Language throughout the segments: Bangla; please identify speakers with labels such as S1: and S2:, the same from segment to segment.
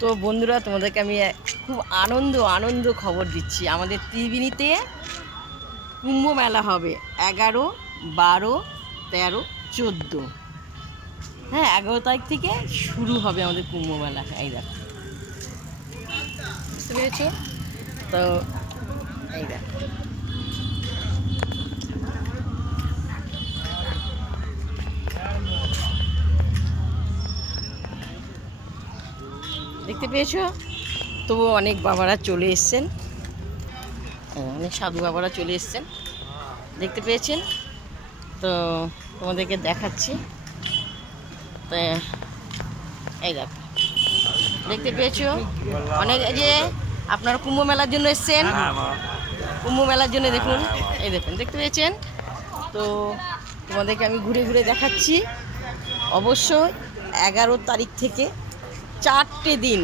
S1: তো বন্ধুরা, তোমাদেরকে আমি খুব আনন্দ আনন্দ খবর দিচ্ছি। আমাদের ত্রিবেণীতে কুম্ভ মেলা হবে এগারো, বারো, তেরো, চোদ্দ। হ্যাঁ এগারো তারিখ থেকে শুরু হবে আমাদের কুম্ভ মেলা। এই দেখো। বুঝতে তো, এই দেখো। দেখতে পেয়েছ? তবু অনেক বাবারা চলে এসছেন। অনেক সাধু বাবারা চলে এসছেন। দেখতে পেয়েছেন? তো তোমাদেরকে দেখাচ্ছি। এই দেখো। দেখতে পেয়েছ? অনেক যে আপনারা কুম্ভ মেলার জন্য এসছেন। কুম্ভ মেলার জন্য দেখুন, এই দেখুন, দেখতে পেয়েছেন? তো তোমাদেরকে আমি ঘুরে ঘুরে দেখাচ্ছি। অবশ্যই এগারো তারিখ থেকে চারটে দিন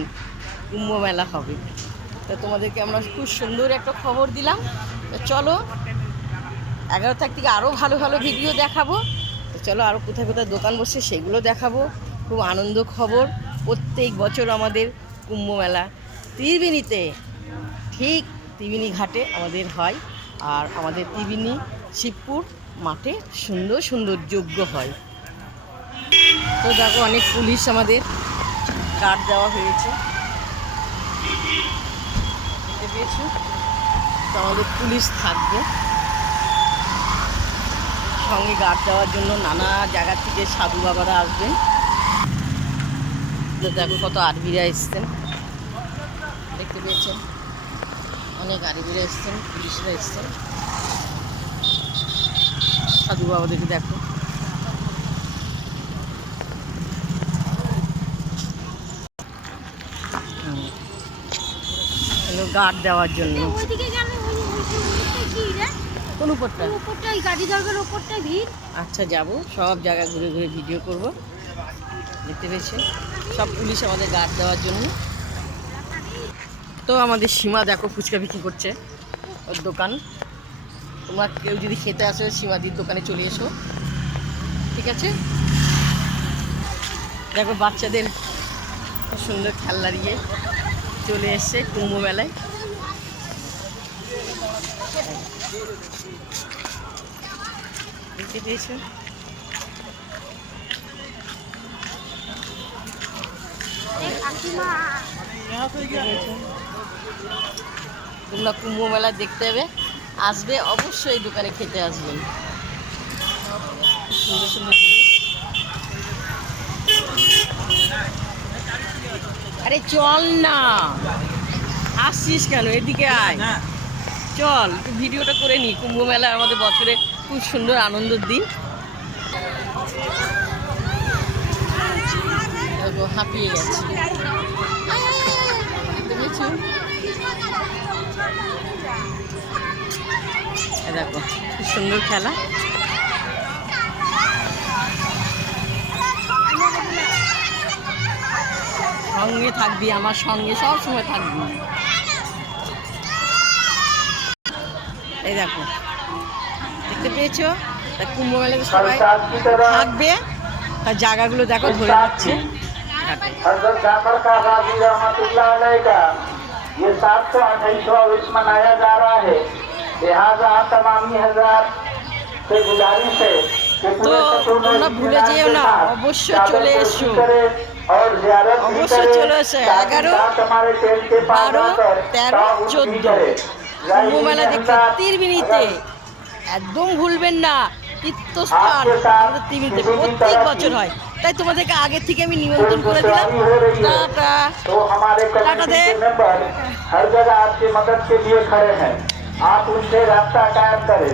S1: কুম্ভ মেলা হবে। তো তোমাদেরকে আমরা খুব সুন্দর একটা খবর দিলাম। তো চলো, এগারো তারিখ থেকে আরও ভালো ভালো ভিডিও দেখাবো। তো চলো আরও কোথায় কোথায় দোকান বসে সেগুলো দেখাবো। খুব আনন্দ খবর। প্রত্যেক বছর আমাদের কুম্ভ মেলা ত্রিবেণীতে, ঠিক ত্রিবেণী ঘাটে আমাদের হয়। আর আমাদের ত্রিবেণী শিবপুর মাঠে সুন্দর সুন্দর যজ্ঞ হয়। তো দেখো অনেক পুলিশ আমাদের গার্ড দেওয়া হয়েছে। দেখতে পেয়েছ? তো আমাদের পুলিশ থাকবে। সঙ্গে গার্ড দেওয়ার জন্য নানা জায়গা থেকে সাধু বাবারা আসবেন। দেখো কত আরবিরা এসছেন। দেখতে পেয়েছেন অনেক আরবিরা এসছেন, পুলিশরা এসছেন। সাধু বাবাদেরকে দেখো। হলো গার্ড দেওয়ার জন্য।
S2: ওইদিকে গেলে
S1: কোন উপরটা?
S2: উপরটা ওই গাড়ি দরকার উপরটা ভিড়।
S1: আচ্ছা যাব। সব জায়গা ঘুরে ঘুরে ভিডিও করব। দেখতে পেয়েছেন সব পুলিশ আমাদের গার্ড দেওয়ার জন্য। তো আমাদের সীমা দেখো ফুচকা বিক্রি করছে ওর দোকান। তোমরা কেউ যদি খেতে আসো সীমাদির দোকানে চলে এসো। ঠিক আছে? দেখো বাচ্চাদের খুব সুন্দর খেলনা দিয়ে। চলে এসছে কুম্ভ মেলায়। দেখতে তোমরা কুম্ভ মেলা দেখতে হবে। আসবে, অবশ্যই দোকানে খেতে আসবেন। সুন্দর সুন্দর জিনিস। আরে চল না। আসছিস কেন? এদিকে আয়। চল ভিডিওটা করে নি। কুম্ভ মেলা আমাদের বছরে খুব সুন্দর আনন্দের দিন। হাঁপিয়ে গেছি। দেখো খুব সুন্দর খেলা। থাকবি আমার সঙ্গে সব সময় থাকবি এই দেখো দেখতে পেয়েছো তা কুম্ভ মেলাতে সবাই থাকবে তার জায়গাগুলো দেখো ধরে যাচ্ছে ঘাটে
S3: हजरत जाफर का गाजी रहमतुल्लाह अलैह का ये सात सौ अट्ठाईसवा विश्व मनाया जा रहा है लिहाजा तमामी हजार से गुजारिश है कि
S1: तो
S3: पूरे शत्रुघ्न
S1: তোমরা ভুলে
S3: इत्मीनान
S1: যেও
S3: के
S1: না,
S3: साथ
S1: অবশ্যই
S3: चादर
S1: চলে
S3: को
S1: এসো।
S3: करें और जियारत भी
S1: অবশ্যই
S3: करें,
S1: চলে এসো।
S3: साथ ही
S1: এগারো,
S3: साथ हमारे टेंट के पास
S1: বারো,
S3: आकर
S1: তেরো,
S3: ताउद भी
S1: চোদ্দ।
S3: करें। जय
S1: কুম্ভ
S3: हिंद,
S1: মেলা
S3: जय
S1: দেখতে
S3: भारत।
S1: তীরবিনিতে
S3: अगर
S1: একদম ভুলবেন না তীর্থস্থান
S3: आपके साथ
S1: আমাদের তীরবিনিতে
S3: किसी भी
S1: প্রত্যেক
S3: तरह
S1: বছর
S3: की
S1: হয় তাই তোমাদেরকে আগে থেকে আমি নিমন্ত্রণ করে দিলাম
S3: कोई हो रही है
S1: টাটা
S3: तो हमारे
S1: टाटा
S3: कमेटी
S1: दे।
S3: के मेंबर हर जगह आपकी मदद के लिए खड़े हैं आप उनसे रास्ता कायम करें